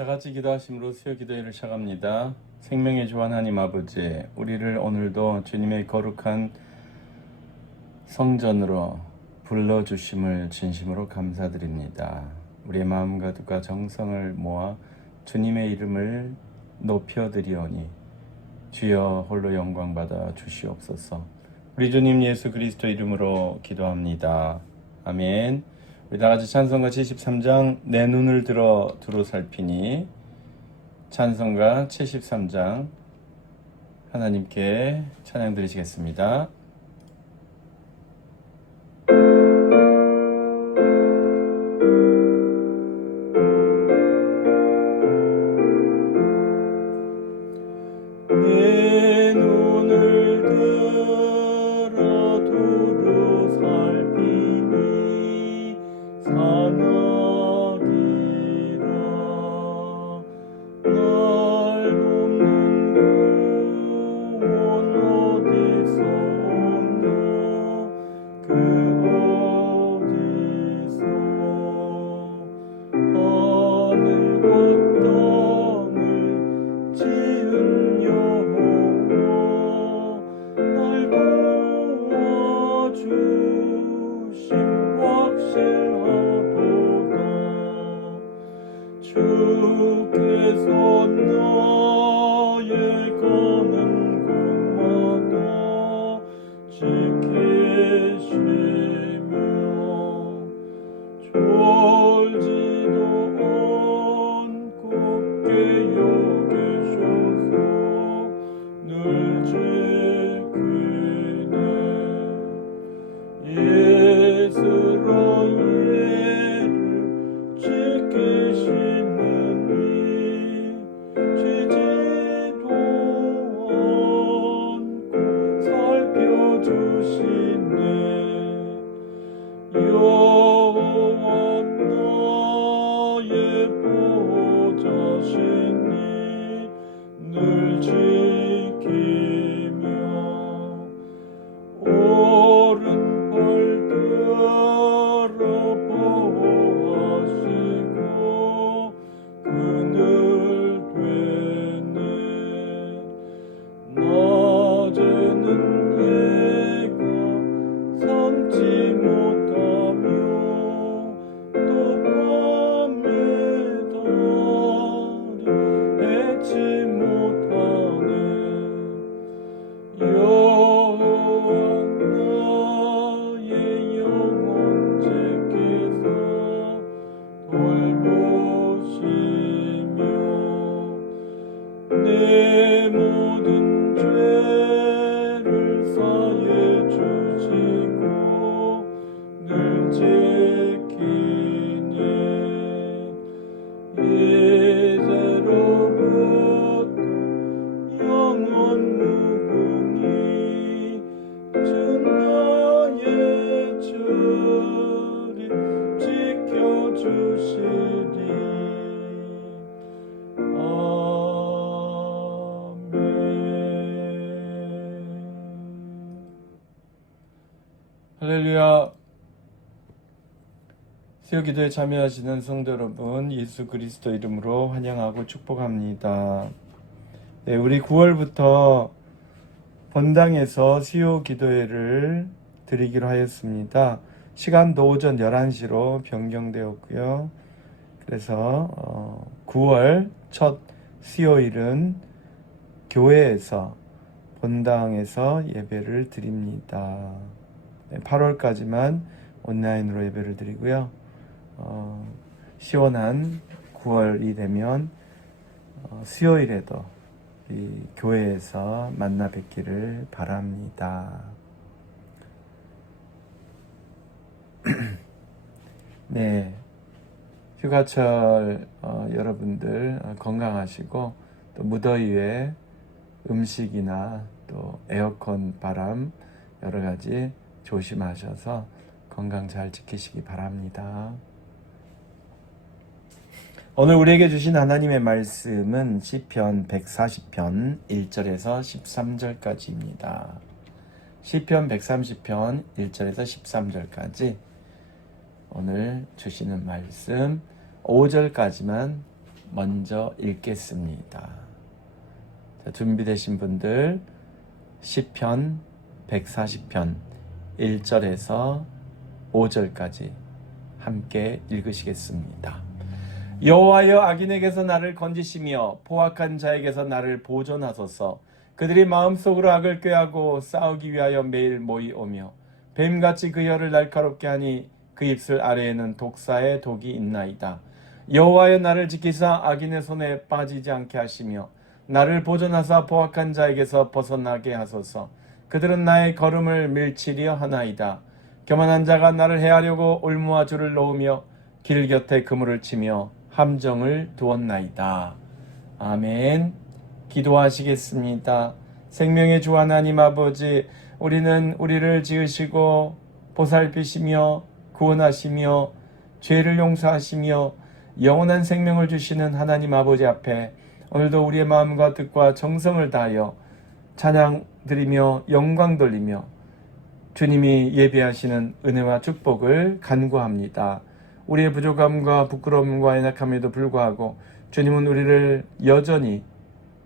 다 같이 기도하심으로 수요 기도회를 시작합니다. 생명의 주 하나님 아버지, 우리를 오늘도 주님의 거룩한 성전으로 불러주심을 진심으로 감사드립니다. 우리의 마음과 뜻과 정성을 모아 주님의 이름을 높여드리오니 주여 홀로 영광 받아 주시옵소서. 우리 주님 예수 그리스도 이름으로 기도합니다. 아멘. 우리 다 같이 찬송가 73장 내 눈을 들어 두루 살피니, 찬송가 73장 하나님께 찬양 드리시겠습니다. 내 눈을 들어 두루 살피니 산 어디라 날 돕는 구원 어디서 오며 그 어디서 하늘과 땅을 지은 여호와 날 도와주심 확실하도다. 주께서 나의 가는 곳마다 지키시며 졸지도 않고 깨어 계셔서 늘 지키네. 이스라엘을 지키시느니 쉬지도 않고 살펴주시네. 여호와 나의 보호자시니 늘 지키며 오른팔 들어 보호하시고 그늘 되네. 낮에는 해가 삼지 못하며 또 밤에 달이 해지 못하네. 여호와 나의 영혼 지키사 돌보시며 내 모든 죄를 사해 주시고 늘 지키네. 이제로부터 영원 무궁히 주 나의 주를 지켜주시리. 아멘. 할렐루야. 수요 기도에 참여하시는 성도 여러분, 예수 그리스도 이름으로 환영하고 축복합니다. 네, 우리 9월부터 본당에서 수요 기도회를 드리기로 하였습니다. 시간도 오전 11시로 변경되었고요. 그래서 9월 첫 수요일은 교회에서 본당에서 예배를 드립니다. 네, 8월까지만 온라인으로 예배를 드리고요. 시원한 9월이 되면 수요일에도 이 교회에서 만나 뵙기를 바랍니다. 네, 휴가철 여러분들 건강하시고 또 무더위에 음식이나 또 에어컨 바람 여러 가지 조심하셔서 건강 잘 지키시기 바랍니다. 오늘 우리에게 주신 하나님의 말씀은 시편 140편 1절에서 13절까지입니다. 시편 130편 1절에서 13절까지 오늘 주시는 말씀 5절까지만 먼저 읽겠습니다. 자, 준비되신 분들 시편 140편 1절에서 5절까지 함께 읽으시겠습니다. 여호와여, 악인에게서 나를 건지시며 포악한 자에게서 나를 보존하소서. 그들이 마음속으로 악을 꾀하고 싸우기 위하여 매일 모이오며 뱀같이 그 혀를 날카롭게 하니 그 입술 아래에는 독사의 독이 있나이다. 여호와여, 나를 지키사 악인의 손에 빠지지 않게 하시며 나를 보존하사 포악한 자에게서 벗어나게 하소서. 그들은 나의 걸음을 밀치려 하나이다. 교만한 자가 나를 해하려고 올무와 줄을 놓으며 길 곁에 그물을 치며 함정을 두었나이다. 아멘. 기도하시겠습니다. 생명의 주 하나님 아버지, 우리는 우리를 지으시고 보살피시며 구원하시며 죄를 용서하시며 영원한 생명을 주시는 하나님 아버지 앞에 오늘도 우리의 마음과 뜻과 정성을 다하여 찬양 드리며 영광 돌리며 주님이 예비하시는 은혜와 축복을 간구합니다. 우리의 부족함과 부끄러움과 연약함에도 불구하고 주님은 우리를 여전히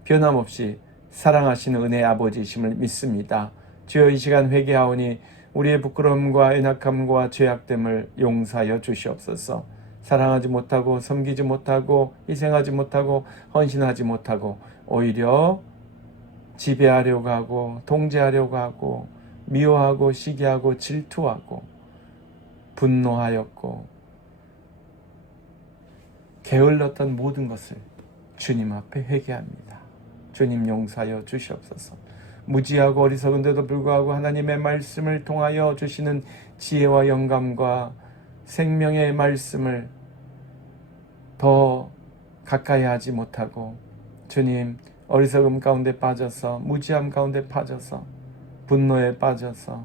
변함없이 사랑하시는 은혜의 아버지이심을 믿습니다. 주여, 이 시간 회개하오니 우리의 부끄러움과 연약함과 죄악됨을 용서하여 주시옵소서. 사랑하지 못하고 섬기지 못하고 희생하지 못하고 헌신하지 못하고 오히려 지배하려고 하고 통제하려고 하고 미워하고 시기하고 질투하고 분노하였고 게을렀던 모든 것을 주님 앞에 회개합니다. 주님 용서하여 주시옵소서. 무지하고 어리석은데도 불구하고 하나님의 말씀을 통하여 주시는 지혜와 영감과 생명의 말씀을 더 가까이 하지 못하고 주님, 어리석음 가운데 빠져서 무지함 가운데 빠져서 분노에 빠져서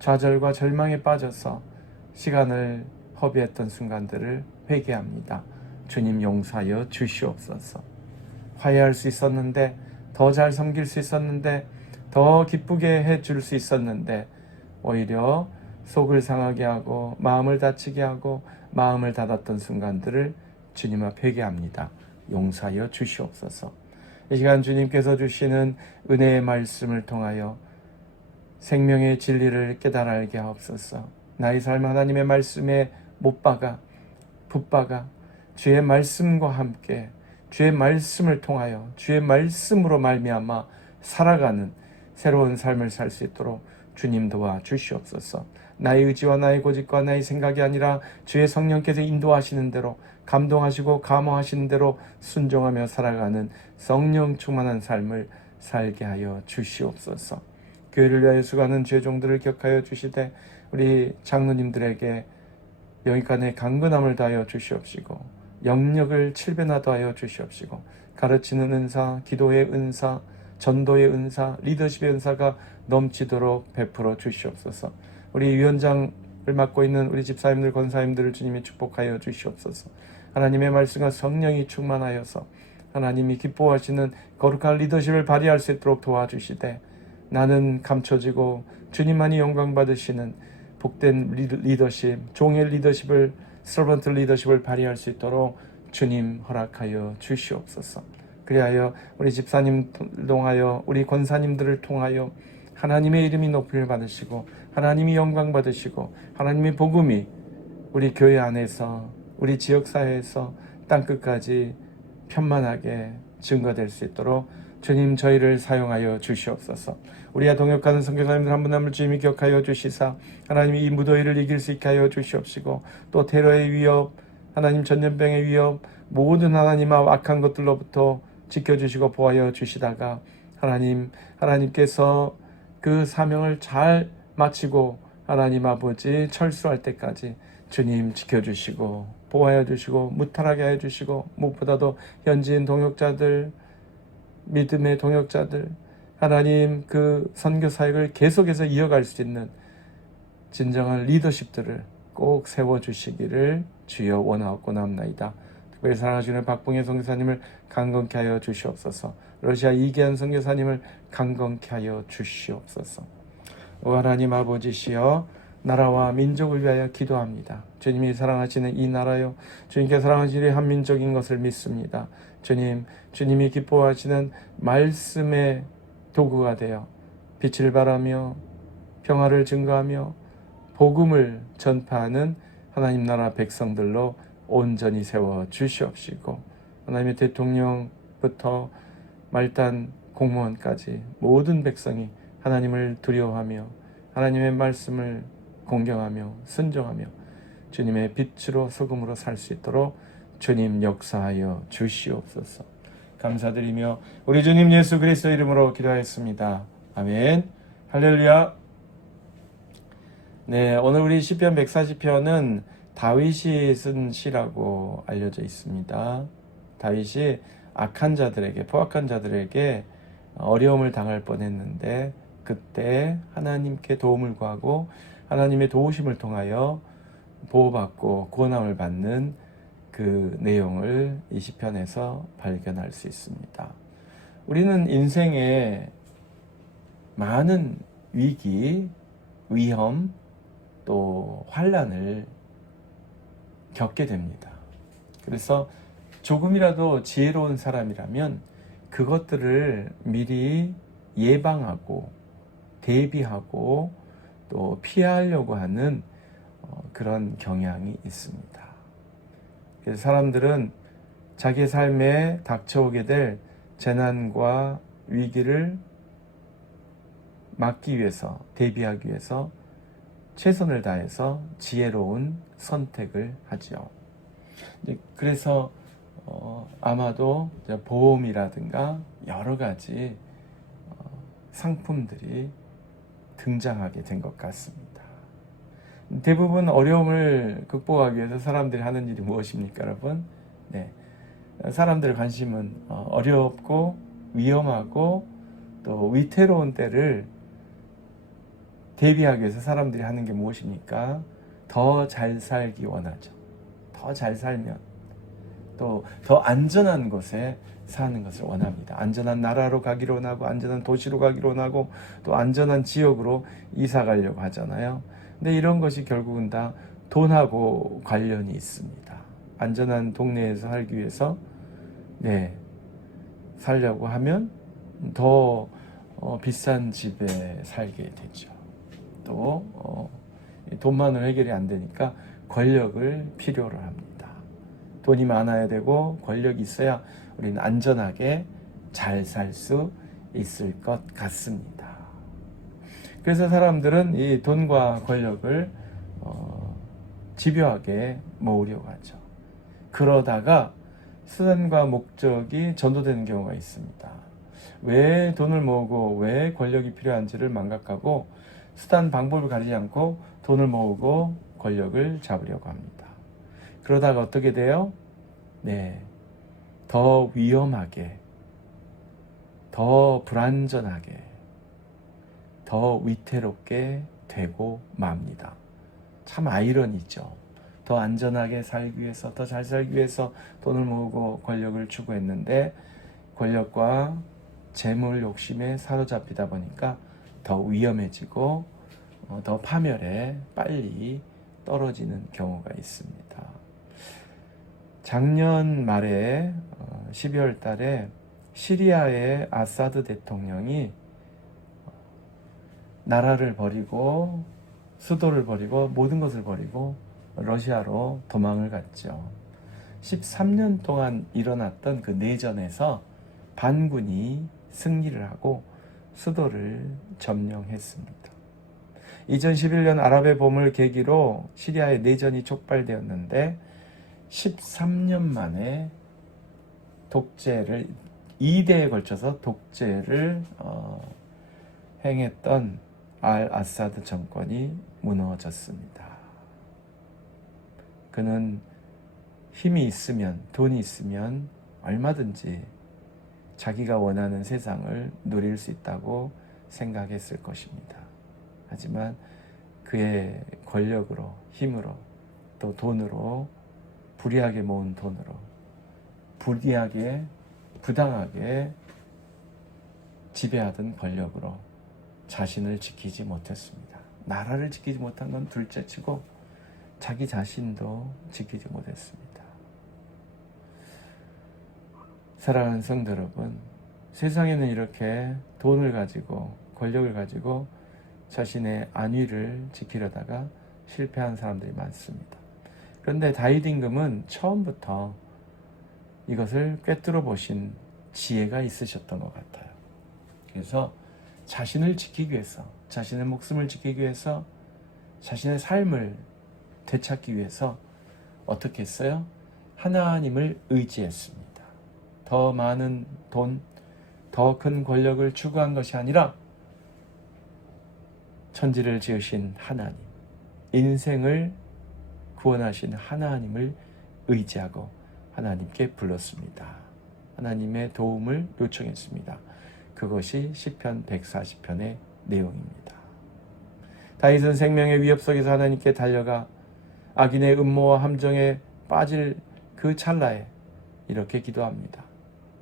좌절과 절망에 빠져서 시간을 허비했던 순간들을 회개합니다. 주님 용서하여 주시옵소서. 화해할 수 있었는데, 더 잘 섬길 수 있었는데, 더 기쁘게 해줄 수 있었는데 오히려 속을 상하게 하고 마음을 다치게 하고 마음을 닫았던 순간들을 주님 앞 회개합니다. 용서하여 주시옵소서. 이 시간 주님께서 주시는 은혜의 말씀을 통하여 생명의 진리를 깨달아 알게 하옵소서. 나의 삶 하나님의 말씀에 못 박아 붙박아 주의 말씀과 함께 주의 말씀을 통하여 주의 말씀으로 말미암아 살아가는 새로운 삶을 살 수 있도록 주님 도와 주시옵소서. 나의 의지와 나의 고집과 나의 생각이 아니라 주의 성령께서 인도하시는 대로 감동하시고 감화하시는 대로 순종하며 살아가는 성령 충만한 삶을 살게 하여 주시옵소서. 교회를 위하여 수고하는 죄종들을 격하여 주시되 우리 장로님들에게 여기까지 강건함을 다하여 주시옵시고 영역을 칠변하다 하여 주시옵시고 가르치는 은사, 기도의 은사, 전도의 은사, 리더십의 은사가 넘치도록 베풀어 주시옵소서. 우리 위원장을 맡고 있는 우리 집사님들, 권사님들을 주님이 축복하여 주시옵소서. 하나님의 말씀과 성령이 충만하여서 하나님이 기뻐하시는 거룩한 리더십을 발휘할 수 있도록 도와주시되 나는 감춰지고 주님만이 영광 받으시는 복된 리더십, 종의 리더십을, 서번트 리더십을 발휘할 수 있도록 주님 허락하여 주시옵소서. 그리하여 우리 집사님 통하여 우리 권사님들을 통하여 하나님의 이름이 높임을 받으시고 하나님이 영광 받으시고 하나님의 복음이 우리 교회 안에서 우리 지역사회에서 땅끝까지 편만하게 증거될 수 있도록 주님 저희를 사용하여 주시옵소서. 우리와 동역하는 선교사님들 한 분 한 분 주님이 기억하여 주시사 하나님이 이 무더위를 이길 수 있게 하여 주시옵시고 또 테러의 위협, 하나님 전염병의 위협, 모든 하나님의 악한 것들로부터 지켜주시고 보호하여 주시다가 하나님께서 그 사명을 잘 마치고 하나님 아버지 철수할 때까지 주님 지켜주시고 보호하여 주시고 무탈하게 하여 주시고 무엇보다도 현지인 동역자들, 믿음의 동역자들, 하나님 그 선교 사역을 계속해서 이어갈 수 있는 진정한 리더십들을 꼭 세워주시기를 주여 원하옵고 나옵나이다. 특별히 사랑하시는 박봉혜 선교사님을 강건케 하여 주시옵소서. 러시아 이계한 선교사님을 강건케 하여 주시옵소서. 오 하나님 아버지시여, 나라와 민족을 위하여 기도합니다. 주님이 사랑하시는 이 나라요, 주님께 사랑하시는 한민족인 것을 믿습니다. 주님이 기뻐하시는 말씀의 도구가 되어 빛을 발하며 평화를 증거하며 복음을 전파하는 하나님 나라 백성들로 온전히 세워 주시옵시고, 하나님의 대통령부터 말단 공무원까지 모든 백성이 하나님을 두려워하며 하나님의 말씀을 공경하며 순종하며 주님의 빛으로 소금으로 살 수 있도록 주님 역사하여 주시옵소서. 감사드리며 우리 주님 예수 그리스도 이름으로 기도하였습니다. 아멘. 할렐루야. 네, 오늘 우리 시편 140편은 다윗이 쓴 시라고 알려져 있습니다. 다윗이 악한 자들에게, 포악한 자들에게 어려움을 당할 뻔했는데 그때 하나님께 도움을 구하고 하나님의 도우심을 통하여 보호받고 구원함을 받는 그 내용을 이 시편에서 발견할 수 있습니다. 우리는 인생에 많은 위기, 위험, 또 환난을 겪게 됩니다. 그래서 조금이라도 지혜로운 사람이라면 그것들을 미리 예방하고 대비하고 또 피하려고 하는 그런 경향이 있습니다. 그래서 사람들은 자기 삶에 닥쳐오게 될 재난과 위기를 막기 위해서, 대비하기 위해서 최선을 다해서 지혜로운 선택을 하죠. 그래서 아마도 보험이라든가 여러 가지 상품들이 등장하게 된 것 같습니다. 대부분 어려움을 극복하기 위해서 사람들이 하는 일이 무엇입니까, 여러분? 네, 사람들의 관심은 어렵고 위험하고 또 위태로운 때를 대비하기 위해서 사람들이 하는 게 무엇입니까? 더 잘 살기 원하죠. 더 잘 살면 또 더 안전한 곳에 사는 것을 원합니다. 안전한 나라로 가기로 원하고 안전한 도시로 가기로 원하고 또 안전한 지역으로 이사 가려고 하잖아요. 근데 이런 것이 결국은 다 돈하고 관련이 있습니다. 안전한 동네에서 살기 위해서 살려고 하면 더 비싼 집에 살게 되죠. 또 돈만으로 해결이 안 되니까 권력을 필요로 합니다. 돈이 많아야 되고 권력이 있어야 우리는 안전하게 잘 살 수 있을 것 같습니다. 그래서 사람들은 이 돈과 권력을 집요하게 모으려고 하죠. 그러다가 수단과 목적이 전도되는 경우가 있습니다. 왜 돈을 모으고 왜 권력이 필요한지를 망각하고 수단 방법을 가리지 않고 돈을 모으고 권력을 잡으려고 합니다. 그러다가 어떻게 돼요? 더 위험하게, 더 불안전하게, 더 위태롭게 되고 맙니다. 참 아이러니죠. 더 안전하게 살기 위해서, 더 잘 살기 위해서 돈을 모으고 권력을 추구했는데 권력과 재물 욕심에 사로잡히다 보니까 더 위험해지고 더 파멸에 빨리 떨어지는 경우가 있습니다. 작년 말에 12월 달에 시리아의 아사드 대통령이 나라를 버리고 수도를 버리고 모든 것을 버리고 러시아로 도망을 갔죠. 13년 동안 일어났던 그 내전에서 반군이 승리를 하고 수도를 점령했습니다. 2011년 아랍의 봄을 계기로 시리아의 내전이 촉발되었는데 13년 만에 독재를 2대에 걸쳐서 독재를 행했던 알 아사드 정권이 무너졌습니다. 그는 힘이 있으면, 돈이 있으면 얼마든지 자기가 원하는 세상을 누릴 수 있다고 생각했을 것입니다. 하지만 그의 권력으로, 힘으로, 또 돈으로, 불의하게 모은 돈으로, 불의하게, 부당하게 지배하던 권력으로 자신을 지키지 못했습니다. 나라를 지키지 못한 건 둘째치고 자기 자신도 지키지 못했습니다. 사랑하는 성도 여러분, 세상에는 이렇게 돈을 가지고 권력을 가지고 자신의 안위를 지키려다가 실패한 사람들이 많습니다. 그런데 다윗 임금은 처음부터 이것을 꿰뚫어 보신 지혜가 있으셨던 것 같아요. 그래서 자신을 지키기 위해서, 자신의 목숨을 지키기 위해서, 자신의 삶을 되찾기 위해서 어떻게 했어요? 하나님을 의지했습니다. 더 많은 돈, 더 큰 권력을 추구한 것이 아니라 천지를 지으신 하나님, 인생을 구원하신 하나님을 의지하고 하나님께 불렀습니다. 하나님의 도움을 요청했습니다. 그것이 시편 140편의 내용입니다. 다윗은 생명의 위협 속에서 하나님께 달려가 악인의 음모와 함정에 빠질 그 찰나에 이렇게 기도합니다.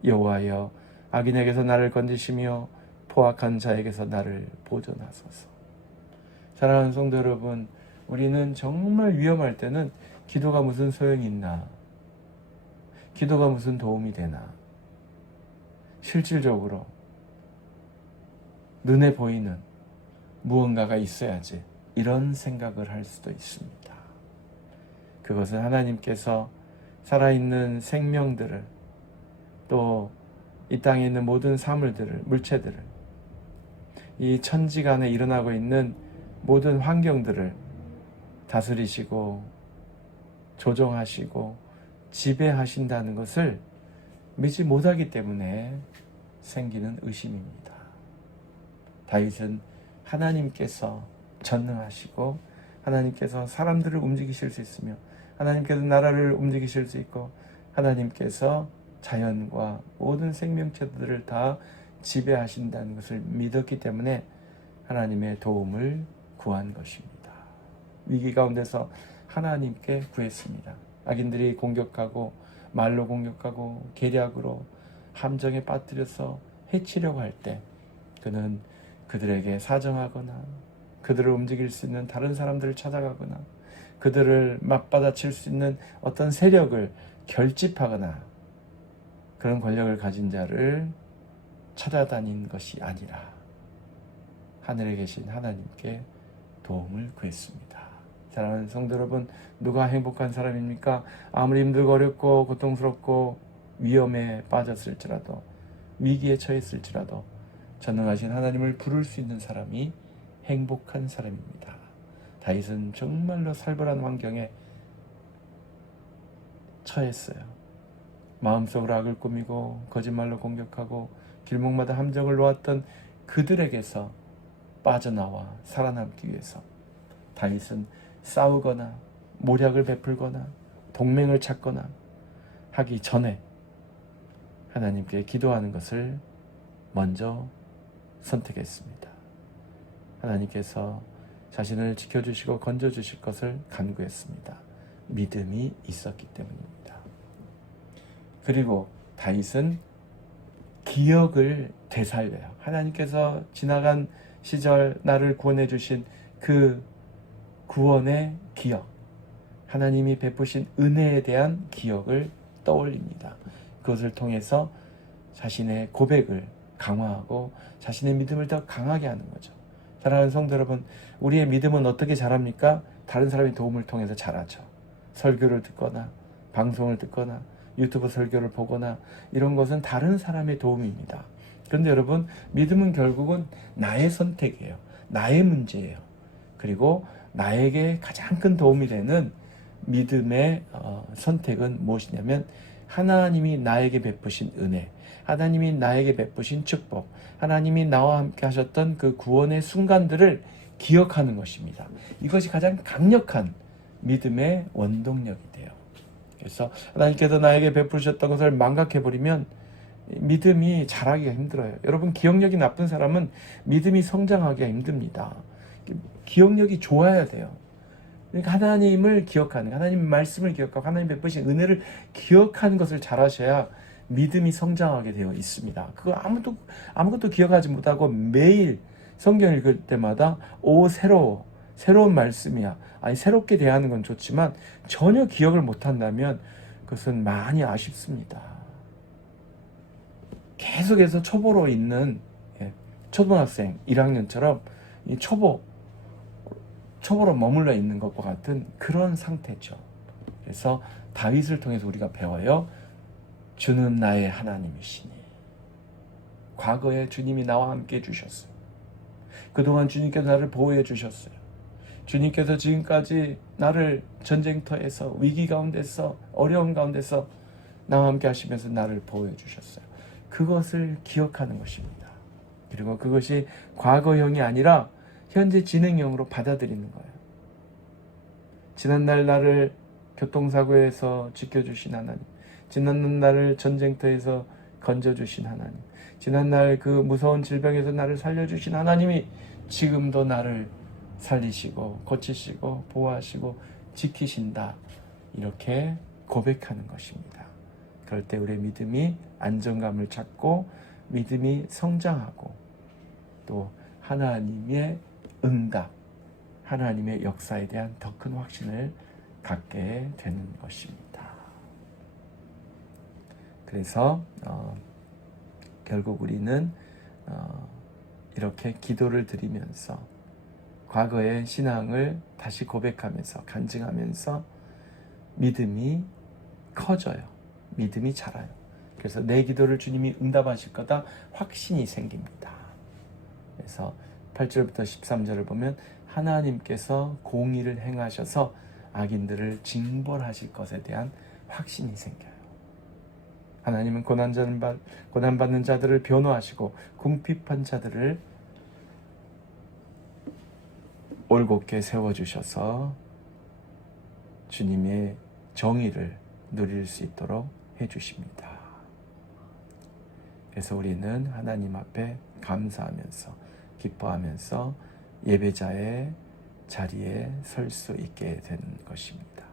여호와여, 악인에게서 나를 건지시며 포악한 자에게서 나를 보존하소서. 사랑하는 성도 여러분, 우리는 정말 위험할 때는 기도가 무슨 소용이 있나? 기도가 무슨 도움이 되나? 실질적으로 눈에 보이는 무언가가 있어야지 이런 생각을 할 수도 있습니다. 그것은 하나님께서 살아있는 생명들을, 또 이 땅에 있는 모든 사물들을, 물체들을, 이 천지간에 일어나고 있는 모든 환경들을 다스리시고 조정하시고 지배하신다는 것을 믿지 못하기 때문에 생기는 의심입니다. 다윗은 하나님께서 전능하시고 하나님께서 사람들을 움직이실 수 있으며 하나님께서 나라를 움직이실 수 있고 하나님께서 자연과 모든 생명체들을 다 지배하신다는 것을 믿었기 때문에 하나님의 도움을 구한 것입니다. 위기 가운데서 하나님께 구했습니다. 악인들이 공격하고 말로 공격하고 계략으로 함정에 빠뜨려서 해치려고 할 때 그는 그들에게 사정하거나 그들을 움직일 수 있는 다른 사람들을 찾아가거나 그들을 맞받아칠 수 있는 어떤 세력을 결집하거나 그런 권력을 가진 자를 찾아다닌 것이 아니라 하늘에 계신 하나님께 도움을 구했습니다. 사랑하는 성도 여러분, 누가 행복한 사람입니까? 아무리 힘들고 어렵고 고통스럽고 위험에 빠졌을지라도 위기에 처했을지라도 전능하신 하나님을 부를 수 있는 사람이 행복한 사람입니다. 다윗은 정말로 살벌한 환경에 처했어요. 마음속으로 악을 꾸미고 거짓말로 공격하고 길목마다 함정을 놓았던 그들에게서 빠져나와 살아남기 위해서 다윗은 싸우거나 모략을 베풀거나 동맹을 찾거나 하기 전에 하나님께 기도하는 것을 먼저 선택했습니다. 하나님께서 자신을 지켜주시고 건져주실 것을 간구했습니다. 믿음이 있었기 때문입니다. 그리고 다윗은 기억을 되살려요. 하나님께서 지나간 시절 나를 구원해 주신 그 구원의 기억, 하나님이 베푸신 은혜에 대한 기억을 떠올립니다. 그것을 통해서 자신의 고백을 강화하고 자신의 믿음을 더 강하게 하는 거죠. 사랑하는 성도 여러분, 우리의 믿음은 어떻게 자랍니까? 다른 사람의 도움을 통해서 자라죠. 설교를 듣거나 방송을 듣거나 유튜브 설교를 보거나 이런 것은 다른 사람의 도움입니다. 그런데 여러분, 믿음은 결국은 나의 선택이에요. 나의 문제예요. 그리고 나에게 가장 큰 도움이 되는 믿음의 선택은 무엇이냐면 하나님이 나에게 베푸신 은혜, 하나님이 나에게 베푸신 축복, 하나님이 나와 함께 하셨던 그 구원의 순간들을 기억하는 것입니다. 이것이 가장 강력한 믿음의 원동력이 돼요. 그래서 하나님께서 나에게 베푸셨던 것을 망각해버리면 믿음이 자라기가 힘들어요. 여러분, 기억력이 나쁜 사람은 믿음이 성장하기가 힘듭니다. 기억력이 좋아야 돼요. 그러니까 하나님을 기억하는, 하나님 말씀을 기억하고 하나님 베푸신 은혜를 기억하는 것을 잘하셔야 믿음이 성장하게 되어 있습니다. 그거 아무것도 기억하지 못하고 매일 성경 읽을 때마다 오 새로워, 새로운 말씀이야. 아니, 새롭게 대하는 건 좋지만 전혀 기억을 못한다면 그것은 많이 아쉽습니다. 계속해서 초보로 있는 초등학생 1학년처럼 이 초보로 머물러 있는 것과 같은 그런 상태죠. 그래서 다윗을 통해서 우리가 배워요. 주는 나의 하나님이시니. 과거에 주님이 나와 함께 해주셨어요. 그동안 주님께서 나를 보호해 주셨어요. 주님께서 지금까지 나를 전쟁터에서, 위기 가운데서, 어려운 가운데서 나와 함께 하시면서 나를 보호해 주셨어요. 그것을 기억하는 것입니다. 그리고 그것이 과거형이 아니라 현재 진행형으로 받아들이는 거예요. 지난날 나를 교통사고에서 지켜주신 하나님, 지난날 나를 전쟁터에서 건져주신 하나님, 지난날 그 무서운 질병에서 나를 살려주신 하나님이 지금도 나를 살리시고 고치시고 보호하시고 지키신다, 이렇게 고백하는 것입니다. 그럴 때 우리의 믿음이 안정감을 찾고 믿음이 성장하고 또 하나님의 응답, 하나님의 역사에 대한 더 큰 확신을 갖게 되는 것입니다. 그래서 결국 우리는 이렇게 기도를 드리면서 과거의 신앙을 다시 고백하면서 간증하면서 믿음이 커져요. 믿음이 자라요. 그래서 내 기도를 주님이 응답하실 거다 확신이 생깁니다. 그래서 8절부터 13절을 보면 하나님께서 공의를 행하셔서 악인들을 징벌하실 것에 대한 확신이 생겨요. 하나님은 고난받는 자들을 변호하시고 궁핍한 자들을 올곧게 세워주셔서 주님의 정의를 누릴 수 있도록 해주십니다. 그래서 우리는 하나님 앞에 감사하면서 기뻐하면서 예배자의 자리에 설 수 있게 되는 것입니다.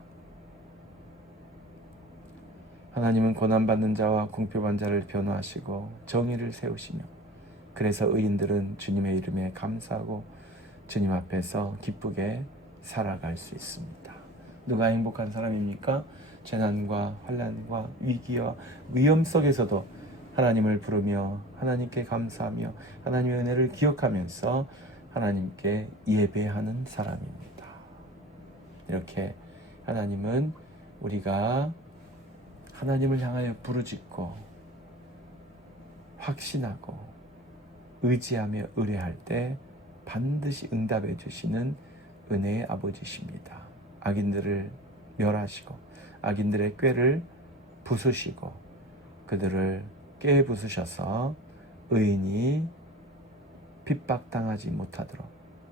하나님은 고난받는 자와 궁핍한 자를 변호하시고 정의를 세우시며 그래서 의인들은 주님의 이름에 감사하고 주님 앞에서 기쁘게 살아갈 수 있습니다. 누가 행복한 사람입니까? 재난과 환난과 위기와 위험 속에서도 하나님을 부르며 하나님께 감사하며 하나님의 은혜를 기억하면서 하나님께 예배하는 사람입니다. 이렇게 하나님은 우리가 하나님을 향하여 부르짖고 확신하고 의지하며 의뢰할 때 반드시 응답해 주시는 은혜의 아버지십니다. 악인들을 멸하시고 악인들의 꾀를 부수시고 그들을 깨부수셔서 의인이 핍박당하지 못하도록,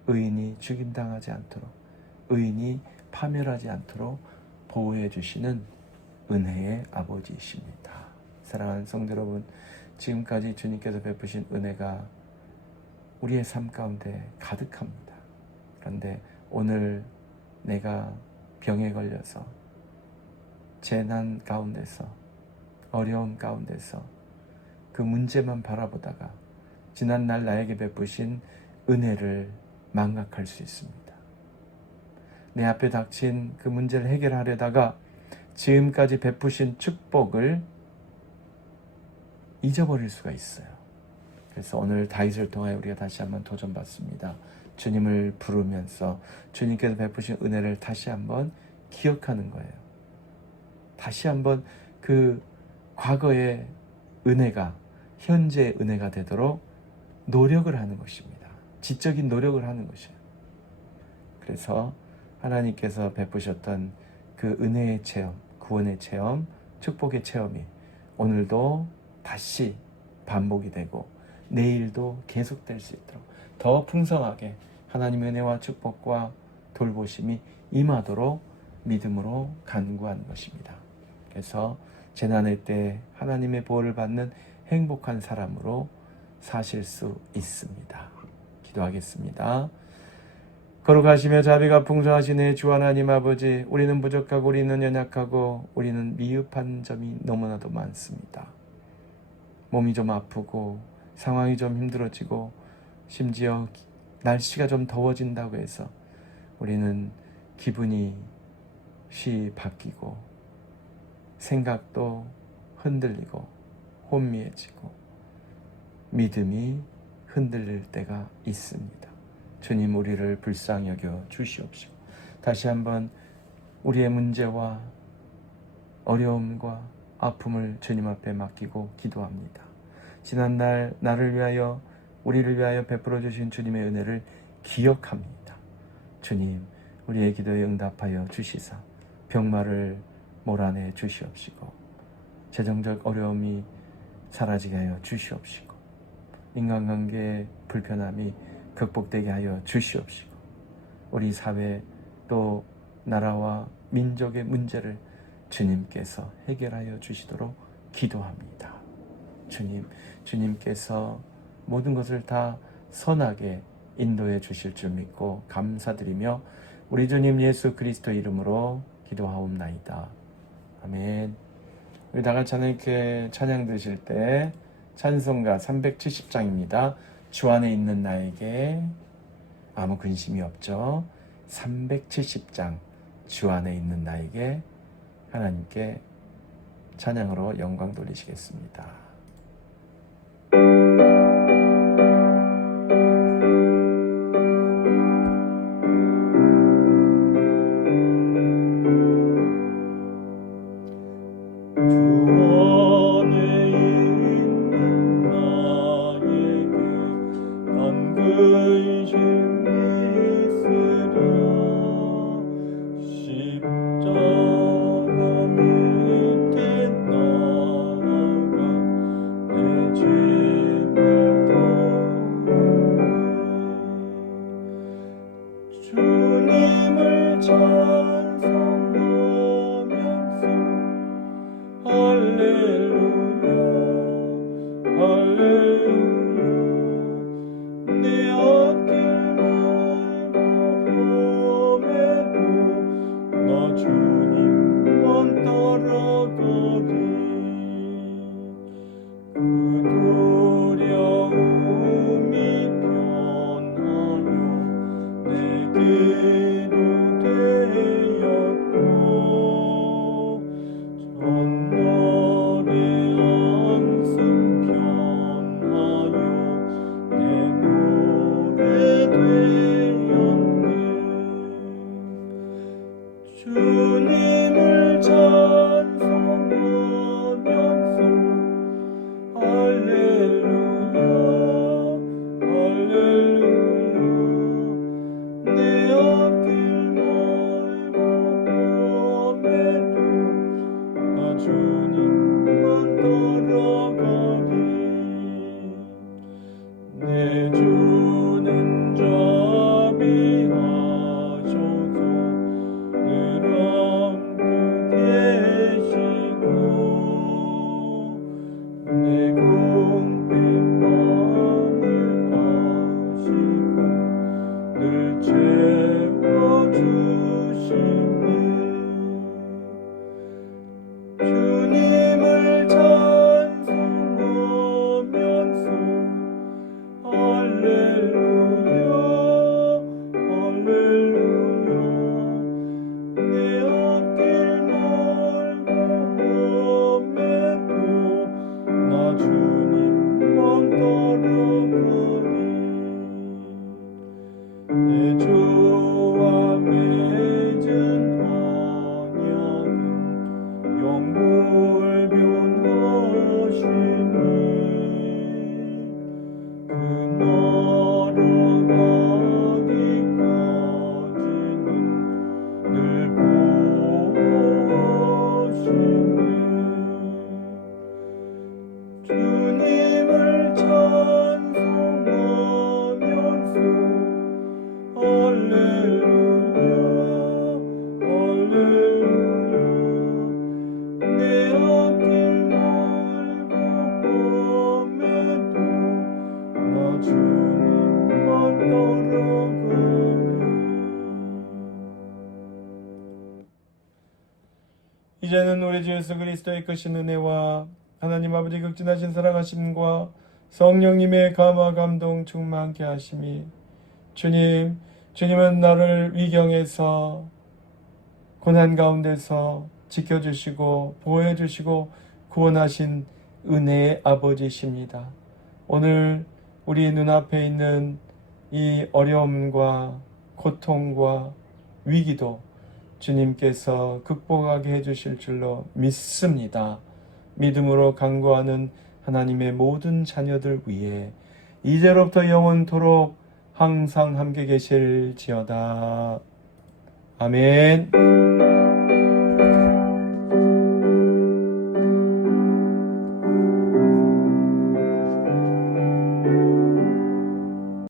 의인이 죽임당하지 않도록, 의인이 파멸하지 않도록 보호해 주시는 은혜의 아버지이십니다. 사랑하는 성도 여러분, 지금까지 주님께서 베푸신 은혜가 우리의 삶 가운데 가득합니다. 그런데 오늘 내가 병에 걸려서 재난 가운데서 어려움 가운데서 그 문제만 바라보다가 지난날 나에게 베푸신 은혜를 망각할 수 있습니다. 내 앞에 닥친 그 문제를 해결하려다가 지금까지 베푸신 축복을 잊어버릴 수가 있어요. 그래서 오늘 다윗을 통하여 우리가 다시 한번 도전받습니다. 주님을 부르면서 주님께서 베푸신 은혜를 다시 한번 기억하는 거예요. 다시 한번 그 과거의 은혜가 현재의 은혜가 되도록 노력을 하는 것입니다. 지적인 노력을 하는 것이에요. 그래서 하나님께서 베푸셨던 그 은혜의 체험, 구원의 체험, 축복의 체험이 오늘도 다시 반복이 되고 내일도 계속될 수 있도록 더 풍성하게 하나님의 은혜와 축복과 돌보심이 임하도록 믿음으로 간구하는 것입니다. 그래서 재난의 때 하나님의 보호를 받는 행복한 사람으로 사실 수 있습니다. 기도하겠습니다. 거룩하시며 자비가 풍성하시네 주 하나님 아버지, 우리는 부족하고 우리는 연약하고 우리는 미흡한 점이 너무나도 많습니다. 몸이 좀 아프고 상황이 좀 힘들어지고 심지어 날씨가 좀 더워진다고 해서 우리는 기분이 쉬 바뀌고 생각도 흔들리고 혼미해지고 믿음이 흔들릴 때가 있습니다. 주님, 우리를 불쌍히 여겨 주시옵시고 다시 한번 우리의 문제와 어려움과 아픔을 주님 앞에 맡기고 기도합니다. 지난날 나를 위하여 우리를 위하여 베풀어 주신 주님의 은혜를 기억합니다. 주님, 우리의 기도에 응답하여 주시사 병마를 몰아내 주시옵시고 재정적 어려움이 사라지게 하여 주시옵시고 인간관계의 불편함이 극복되게 하여 주시옵시고 우리 사회 또 나라와 민족의 문제를 주님께서 해결하여 주시도록 기도합니다. 주님께서 모든 것을 다 선하게 인도해 주실 줄 믿고 감사드리며 우리 주님 예수 그리스도 이름으로 기도하옵나이다. 아멘. 우리 다 같이 하나님께 찬양 드실 때 찬송가 370장입니다. 주 안에 있는 나에게 아무 근심이 없죠. 370장 주 안에 있는 나에게 하나님께 찬양으로 영광 돌리시겠습니다. 주님을 찬송하면서 할렐루야 할렐루야 내 앞길 멀고 험해도 나 주님만 따라가리 그 두려움이 변하여 내게도 되었고 전날의 안승 변하여 내 노래 되었네 주님을 찬송하면서 할렐루야 할렐루야 내 앞길 멀고 험해도 나 주님만 따라가리 내 주는 자비하셔서 늘 함께 계시고 내 궁핍함을 아시고 늘 채워주시네 주님을 찬송하면서 할렐루야 할렐루야 내 앞길 멀고 험해도 나 주님만 따라가리 내 주와 맺은 언약은 영불변하시니 그 날아가기까지는 늘 보호하시네 주님을 찬송하면서 할렐루야 할렐루야 내 앞길 멀고 험해도 나 주님만 따라가리 이제는 우리 주 예수 그리스도의 크신 은혜와 하나님 아버지 극진하신 사랑하심과 성령님의 감화 감동 충만케 하심이 주님 주님은 나를 위경에서 고난 가운데서 지켜주시고 보호해주시고 구원하신 은혜의 아버지십니다. 오늘 우리 눈앞에 있는 이 어려움과 고통과 위기도 주님께서 극복하게 해주실 줄로 믿습니다. 믿음으로 간구하는 하나님의 모든 자녀들 위해 이제로부터 영원토록 항상 함께 계실지어다. 아멘.